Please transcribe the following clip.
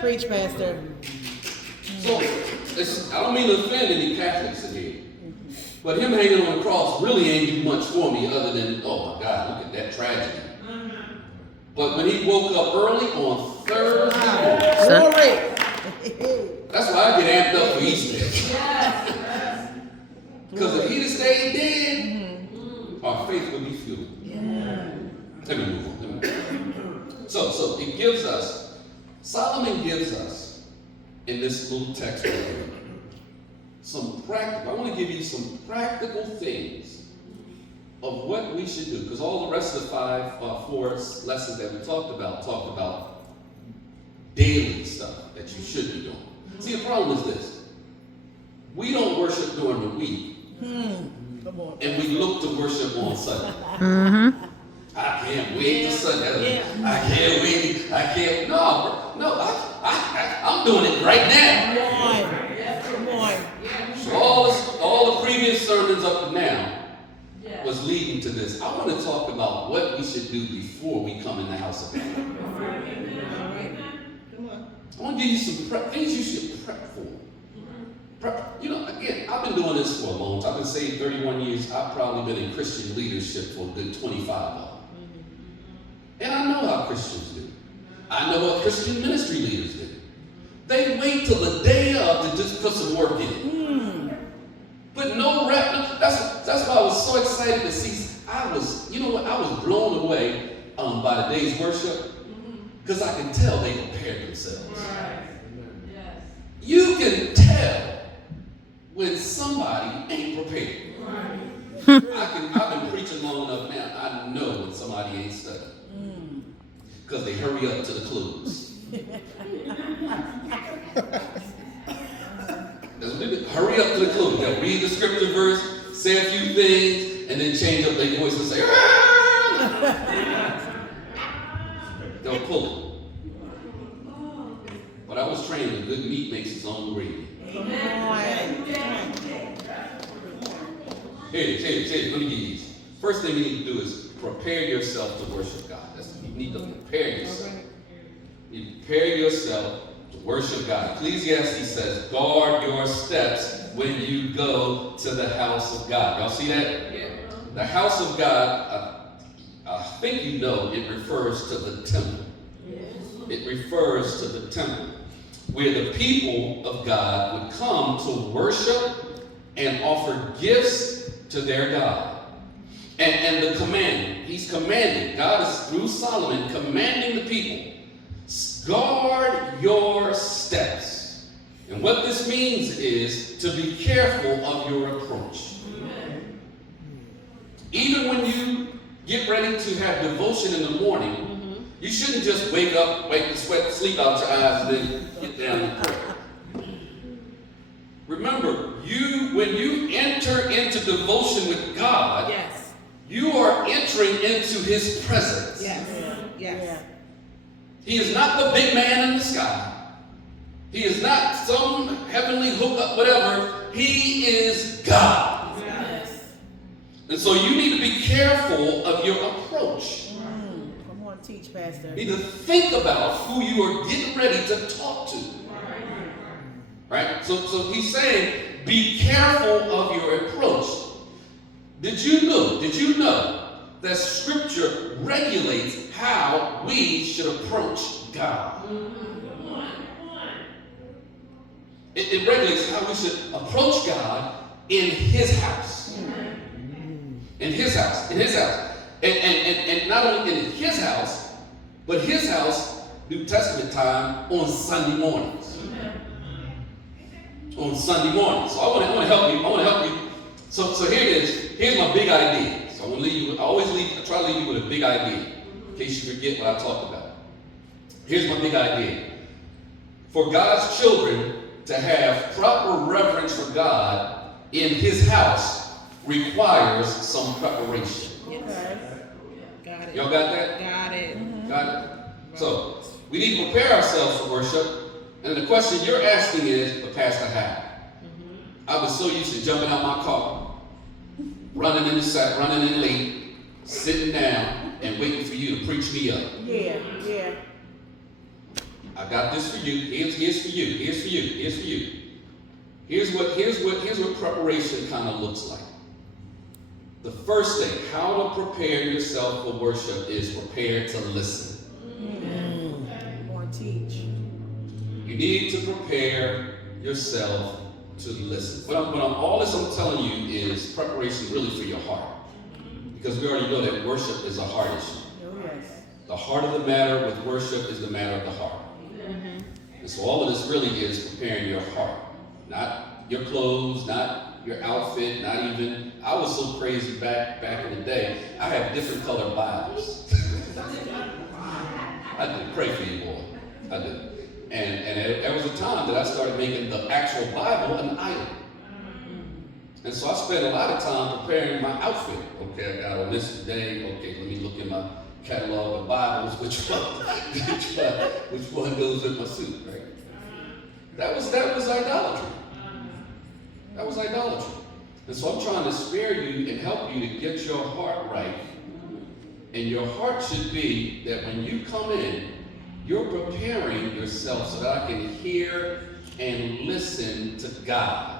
Preach, Pastor. So, I don't mean to offend any Catholics in here, but him hanging on the cross really ain't do much for me other than, oh my God, look at that tragedy. But when he woke up early on Thursday morning, that's why I get amped up for Easter. Because if he'd have stayed dead, our faith would be fueled. Let me move on. So it gives us, Solomon gives us, in this little text right here, some practical, I want to give you some practical things of what we should do. Because all the rest of the four lessons that we talked about daily stuff that you should be doing. See, the problem is this. We don't worship during the week, and we look to worship on Sunday. I can't wait to Sunday. I can't wait. I can't. No. I'm doing it right now. Come on. So all the previous sermons up to now was leading to this. I want to talk about what we should do before we come in the house of God. I want to give you some things you should prep for. Again, I've been doing this for a long time. I've been saved 31 years. I've probably been in Christian leadership for a good 25 of them. And I know how Christians do. I know what Christian ministry leaders do. They wait till the day of to just put some work in it. But no rep. That's why I was so excited to see. I was blown away by the day's worship because I can tell they prepared themselves. You can tell when somebody ain't prepared. I've been preaching long enough now. I know when somebody ain't studying. Because they hurry up to the clues. That's what they do. Hurry up to the clues. They'll read the scripture verse, say a few things, and then change up their voice and say, they'll pull it. But I was trained that good meat makes its own gravy. Here, let me give you these. First thing you need to do is prepare yourself to worship God. You need to prepare yourself. You prepare yourself to worship God. Ecclesiastes says, guard your steps when you go to the house of God. Y'all see that? Yeah. The house of God, I think you know, it refers to the temple. Yes. It refers to the temple, where the people of God would come to worship and offer gifts to their God. And the command, he's commanding, God is through Solomon commanding the people, guard your steps. And what this means is to be careful of your approach. Even when you get ready to have devotion in the morning, you shouldn't just wake up, wake the sweat, sleep out your eyes, and then get down and pray. Remember, when you enter into devotion with God, you are entering into his presence. Yes. He is not the big man in the sky. He is not some heavenly hookup, whatever. He is God. Yes. And so you need to be careful of your approach. Come on, teach, Pastor. You need to think about who you are getting ready to talk to. Right? So he's saying, be careful of your approach. Did you know that Scripture regulates how we should approach God? It regulates how we should approach God in his house. In his house. And not only in his house, but his house, New Testament time, on Sunday mornings. On Sunday mornings. So I want to help you. So here it is. Here's my big idea. So I try to leave you with a big idea, in case you forget what I talked about. Here's my big idea. For God's children to have proper reverence for God in his house requires some preparation. Got it. Y'all got that? Got it. Got it? So, we need to prepare ourselves for worship. And the question you're asking is, but Pastor, how? I was so used to jumping out my car, running in late, sitting down, and waiting for you to preach me up. Yeah. I got this for you. Here's for you. Here's for you. Here's for you. Here's what preparation kind of looks like. The first thing, how to prepare yourself for worship is prepare to listen. More teach. You need to prepare yourself to listen. All this I'm telling you is preparation really for your heart. Because we already know that worship is a heart issue. Oh, yes. The heart of the matter with worship is the matter of the heart. And so all of this really is preparing your heart. Not your clothes, not your outfit, not even, I was so crazy back in the day, I had different colored Bibles. I did. Pray for you, boy. I did. And there was a time that I started making the actual Bible an idol. And so I spent a lot of time preparing my outfit. Okay, I got on this today. Okay, let me look in my catalog of Bibles. Which one goes with my suit, right? That was idolatry. That was idolatry. And so I'm trying to spare you and help you to get your heart right. And your heart should be that when you come in, you're preparing yourself so that I can hear and listen to God.